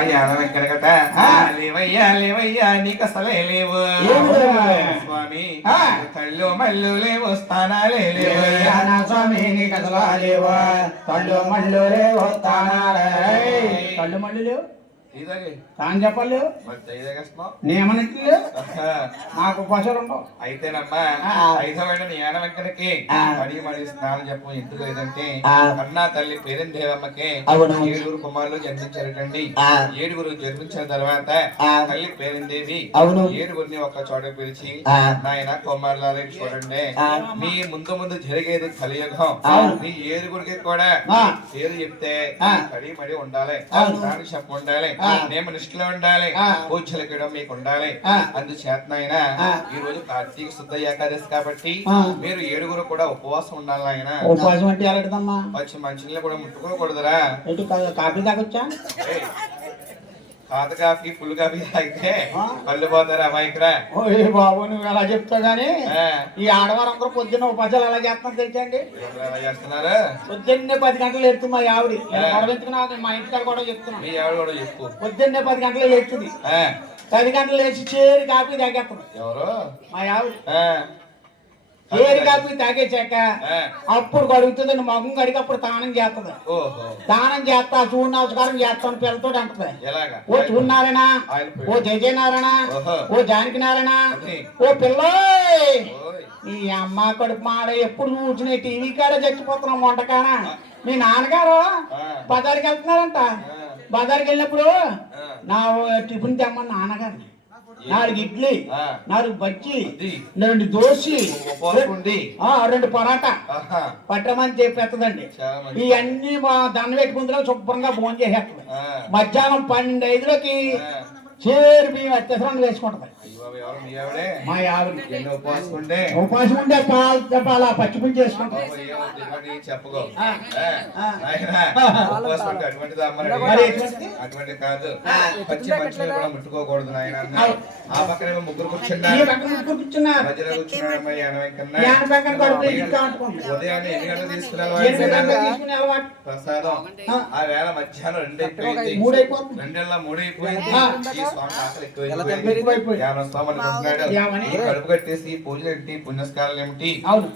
ఎక్కడగట లేవయ్యా లేవయ్యా నీకు అసలే లేవు స్వామి తల్లు మల్లు లేవు స్థానాలే లేవు స్వామి నీకు అసలు లేవు తల్లు మల్లు లేవు స్థానాలే తల్లు మల్లు లేవు తాను చెప్పలేవు నేమనట్లు నాకు పశువులు ఉండవు అయితేనమ్మా ఐదవైన జ్ఞాన వెంకటకి పడి మరి స్నానం చెప్పు ఎందుకు లేదంటే అన్నా తల్లి పేరెన్ దేవమ్మకి 7 కుమారులు జన్మించారటండి 7 జన్మించిన తర్వాత తల్లి పేరెన్ దేవి 7 ఒక్క చోట పిలిచి నాయన కుమారులారే చూడండి మీ ముందు ముందు జరిగేది కలియుగం మీ 7 కూడా పేరు చెప్తే పడి మడి ఉండాలి దానికి చెప్ప ఉండాలి నేను నిష్ఠలో ఉండాలి పూజలకడం మీకు ఉండాలి అందుచేతనైన ఈ రోజు కార్తీక శుద్ధ ఏకాదశి కాబట్టి మీరు 7 కూడా ఉపవాసం ఉండాలి ఆయన. ఉపవాసం అంటే ఎలాంటిదమ్మా? పచ్చి మంచినీళ్ళు కూడా ముట్టుకోకూడదురా. కాఫీ తాగొచ్చా? పాత కాఫీ ఫుల్ కాఫీ తాగితే కళ్ళు పోతారు అమాయకురా. బాబు నువ్వు ఎలా చెప్తావు గానీ ఈ ఆడవారు అందరూ పొద్దున్న ఉపాసాలు ఎలా చేస్తున్నారు తెలుసండి? ఎలా చేస్తున్నారు? పొద్దున్నే 10 గంటలు ఎడుతుంది మా ఆవిడ. గొడవెత్తుకున్నా మా ఇంటికాడ కూడా చెప్తున్నా. మీ ఆవిడ కూడా చెప్పు. పొద్దున్నే 10 గంటలు లేస్తుంది. 10 గంటలు లేచి చేరి కాఫీ తాగేస్తాను. ఎవరు? మా ఆవిడ. చేరి కాఫీ తాగేసాక అప్పుడు కడుగుతుంది మొహం కడిగి అప్పుడు తానం చేస్తుంది. తానం చేస్తా సూర్య నమస్కారం చేస్తాను పిల్లతో అంటది. ఓ సూర్యనారాయణ, ఓ జయనారాయణ, ఓ జానకి నారాయణ, ఓ పిల్ల ఈ అమ్మ కడుపు మాడ ఎప్పుడు చూసిన టీవీ కాడ చచ్చిపోతున్నాం వంటకాన. మీ నాన్నగారు బజార్కి వెళ్తున్నారంట. బజార్కి వెళ్ళినప్పుడు నా టిఫిన్ తెమ్మని నాన్నగారిని 4 ఇడ్లీ, 4 బజ్జీ, 2 దోశ, 2 పరాటా పట్టమని చెప్పేస్తుందండి. ఇవన్నీ మా దండ పెట్టుకుంటే శుభ్రంగా భోజనం చేసేస్తుంది. మధ్యాహ్నం 12:05 చేరి బియ్యం అత్యవసరం వేసుకుంటది. మా ఆవిడ ఉపాసం ఉంటే పాలు పచ్చిపుని చేసుకుంటాం. అటువంటి కాదు పచ్చి మంచిగా కూడా ముట్టుకోకూడదు నాయన. ఆ పక్కన 3 కూర్చున్నారు. మధ్యలో ఉదయాన్నే 8 గంటలు తీసుకునే ప్రసాదం ఆ వేళ మధ్యాహ్నం 2 అయిపోయింది. 2 అయిపోయింది. కడుపు కట్టేసి పూజలు ఏంటి పుణ్యస్కారాలు ఏమిటి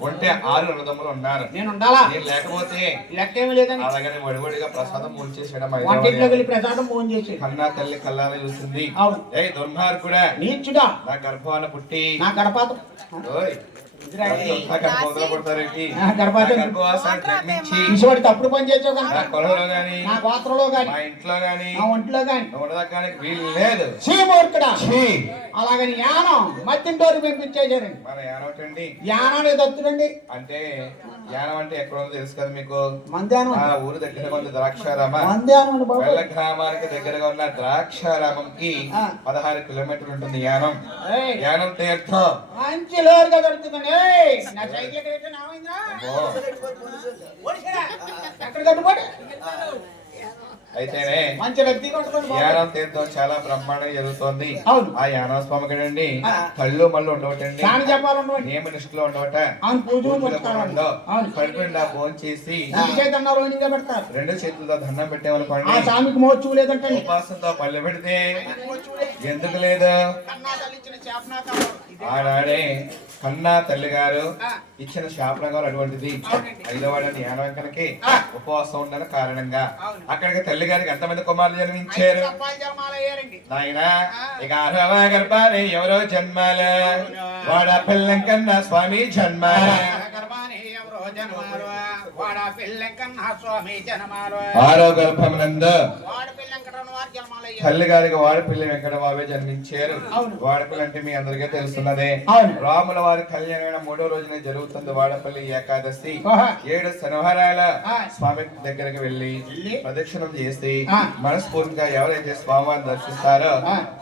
ఉంటే 6 రథములు ఉన్నారు. నేను లేకపోతే అలాగని వడివడిగా ప్రసాదం పూజ చేసేయడం కన్నా తల్లి కల్లారా చూసింది. ఏ దుర్మార్గుడా నీచుడా నా గర్భాన పుట్టి నా గర్భాతం తప్పుడు పని చేసావు కానీ నా కొలంలో గాని నా గోత్రంలో గాని మా ఇంట్లో గాని నా ఒంట్లో గాని ఉండడానికి వీలు లేదు. అలాగని యానం మధ్యంటోరు పంపించేసారండి. మన యానం ఏంటండి? యానాన్ని దత్తుడండి. అంటే యానం అంటే ఎక్కడ ఉందో తెలుసు కదా మీకు? మంద్యానం. ఆ ఊరు దగ్గరగా ఉన్న ద్రాక్షారామం. మంద్యానం వెళ్ళ గ్రామానికి దగ్గరగా ఉన్న ద్రాక్షారామంకి 16 కిలోమీటర్లు ఉంటుంది యానం. యానం తీర్థం మంచి లోరుగా దొరుకుతుందండి. నా సైకిల్ ఎక్కడ కట్టుబడి అయితేనే మంచి యానం తీర్థం చాలా బ్రహ్మాండంగా జరుగుతోంది. ఆ యానం స్వామి కదండి కళ్ళు మళ్ళీ ఉండవటండి, నియమ నిష్ఠలో ఉండవట, కడుపుండా ఫోన్ చేసి 2 చేతులతో దండం పెట్టేమనుకోండి. ఉపాసంతో పల్లె పెడితే ఎందుకు లేదు? ఆడాడే కన్నా తల్లి గారు ఇచ్చిన శాపనగారు అటువంటిది. 5వ జ్ఞాన వెంకటకి ఉపవాసం ఉండని కారణంగా అక్కడికి తల్లి గారికి ఎంతమంది కుమారులు జన్మించారు నాయన? ఇక 6వ గర్భాన్ని ఎవరో జన్మాలు వాడ పిల్లం కన్నా స్వామి జన్మ. 6వ గర్భమునందు తల్లి గారికి వాడపిల్లి వెంకట బాబే జన్మించారు. వాడపిల్లి అంటే మీ అందరికీ తెలుస్తున్నదే. రాముల వారి కళ్యాణమైన 3వ రోజున జరుగుతుంది వాడపల్లి ఏకాదశి. 7 శనివారాల స్వామి దగ్గరికి వెళ్లి ప్రదక్షిణం చేసి మనస్ఫూర్తిగా ఎవరైతే స్వామివారిని దర్శిస్తారో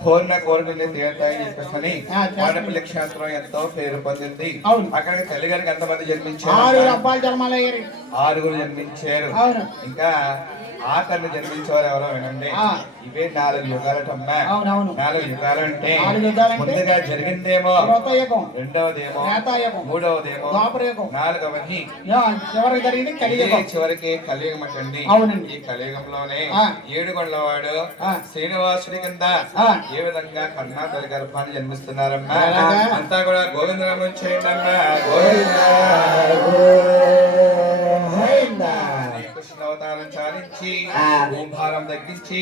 కోరిన కోరికల్ని తీరుతాయని చెప్పేసి వాడపల్లి క్షేత్రం ఎంతో పేరు పొందింది. అక్కడికి తల్లి గారికి ఎంతమంది జన్మించారు? 6 జన్మించారు. ఇంకా ఆఖరిని జన్మించేవారు ఎవరో వినండి. ఇవే 4 యుగాలటమ్మా. అవునవును 4 యుగాలు అంటే 4 యుగాలంటే ముందుగా జరిగిందేమో త్రేతాయుగం, రెండవదేమో త్రేతాయుగం, మూడవదేమో ద్వాపరయుగం, నాలుగవది చివరికి జరిగింది కలియుగం. చివరికి కలియుగం అంటండి. అవునండి. ఈ కలియుగంలోనే ఏడుగొండలవాడు శ్రీనివాసుడి కింద ఏ విధంగా కన్నా తల్లి గర్భాన్ని జన్మిస్తున్నారమ్మా. అంతా కూడా గోవిందనామం చేయండి అమ్మా. కృష్ణ అవతారం చాలించి భూభారం తగ్గించి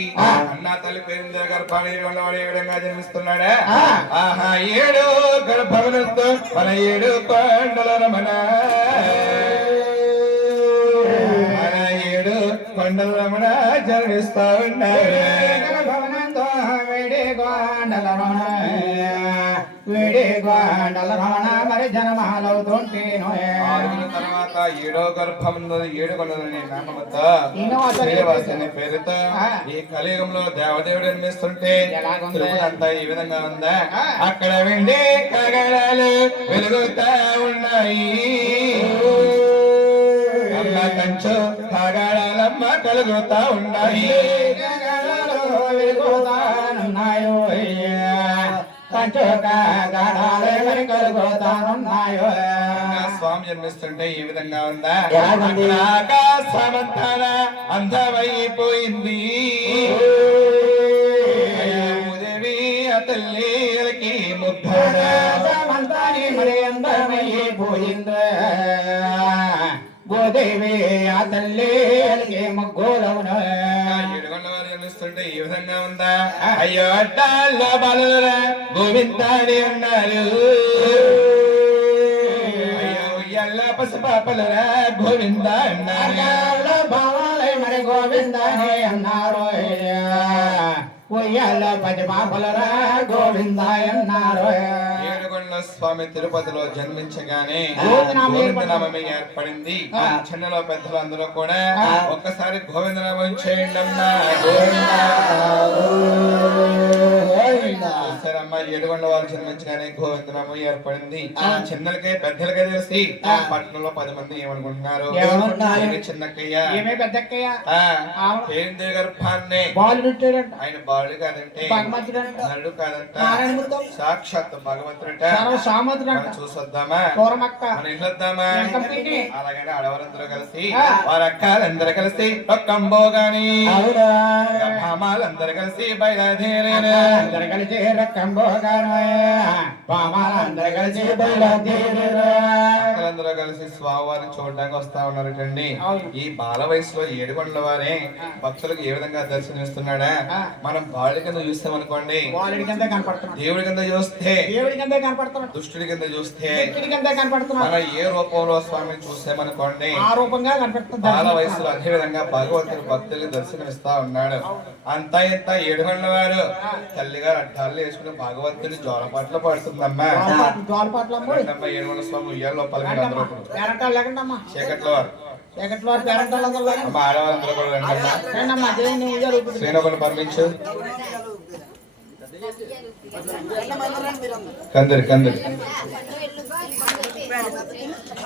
అన్నా తల్లి పేరు గర్భాన్ని ఉన్నవాడు ఏ విధంగా జన్మిస్తున్నాడా. ఆహా 7 గర్భములతో మన 7 కొండల రమణ, మన 7 కొండల రమణ జన్మిస్తా ఉన్నారు. మరి జనమాలవుతుంటేను. తర్వాత 7వ గర్భం 7 కొండలని నామముతో శ్రీనివాసు అనే పేరుతో ఈ కలియుగంలో దేవదేవుడు నిర్మిస్తుంటే తిరుపతి ఈ విధంగా ఉందా. అక్కడ వెండి కగడాలు వెలుగుతా ఉన్నాయి. అమ్మ కంచు కగడాలమ్మ కలుగుతా ఉన్నాయి. స్వామి జన్మిస్తుంటే ఈ విధంగా ఉందా. ఆకాశమంతన అందమైపోయింది. దేవి తల్లికి ముద్దని మరి అందమైపోయింది. గోదేవి ఆ తల్లికి ముగ్గులవున జన్మిస్తుంటే ఈ విధంగా ఉందా. అయ్యో అడ్డాల్లో బాలుర గోవిందాని ఉన్నారు. అయ్యో ఉయ్యాల పసుపాపలురా గోవింద అన్నారు. బావాలై మరి గోవిందాని అన్నారు. ఉయ్యాల పసుపాపలురా గోవిందాయ అన్నారు. ఏడుగొండల స్వామి తిరుపతిలో జన్మించగానే గోవిందనామం ఏర్పడింది. చిన్నలో పెద్దలు అందరూ కూడా ఒక్కసారి గోవిందనామం చేయండి అమ్మా. సరమ్మా ఏడుగొండ వాళ్ళు జన్మించగానే గోవిందనామం ఏర్పడింది. చిన్నలకే పెద్దలకే తెలిసి పట్టణంలో 10 మంది ఏమనుకుంటున్నారు. చిన్నక్కయ్య పెద్దక్కయ్య పేరు గర్భాన్ని ఆయన బాలు కాదంటే నరుడు కాదంట, సాక్షాత్ భగవంతుడట. చూసొద్దామా, మన ఇల్లొద్దామా. అలాగనే ఆడవారందరూ కలిసి వారి అక్కలందరూ కలిసి ఒక్కంబోగాని భామాలందరూ కలిసి బయలుదేరారు. అందరు కలిసి అక్కలందరూ కలిసి స్వామివారిని చూడడానికి వస్తా ఉన్నారటండి. ఈ బాల వయసులో ఏడుగొండల వారే భక్తులకు ఏ విధంగా దర్శనమిస్తున్నాడా. మనం బాలుడి కింద చూస్తామనుకోండి దేవుడి కింద చూస్తే దుష్టుడి కింద చూస్తే మనం ఏ రూపంలో స్వామిని చూసామనుకోండి ఆ రూపంగా కనపడుతుంది. బాల వయసులో అదే విధంగా భగవంతుడు భక్తులకు దర్శనమిస్తా ఉన్నాడు. అంతా ఇంత ఏడుగొండల వారు తల్లిగారు అడ్డాలు వేసుకుని భగవంతుడి జోలపాట్లు పడుతుందమ్మా. ఏడుగొండల స్వామి ఉయ్యాల లోపల చీకట్లో ఆడవాళ్ళందరూ కూడా శ్రీనగర్ పంపించు. కందరి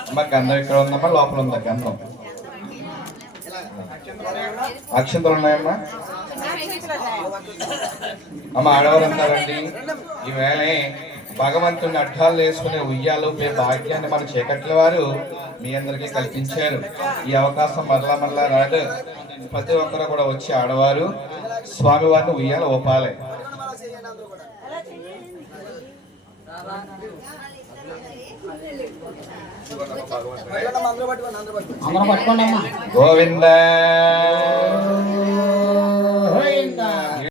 అమ్మ గంధం ఇక్కడ ఉందమ్మా, లోపల ఉందా గంధం? అక్షంతలు ఉన్నాయమ్మా. అమ్మ ఆడవారు అంటారండి ఈవేళ భగవంతుని అడ్డాలు వేసుకునే ఉయ్యాలు భాగ్యాన్ని మన చీకట్ల వారు మీ అందరికీ కల్పించారు. ఈ అవకాశం మరలా రాదు. ప్రతి ఒక్కరు కూడా వచ్చి ఆడవారు స్వామి వారిని ఉయ్యాల ఊపాలి. గోవింద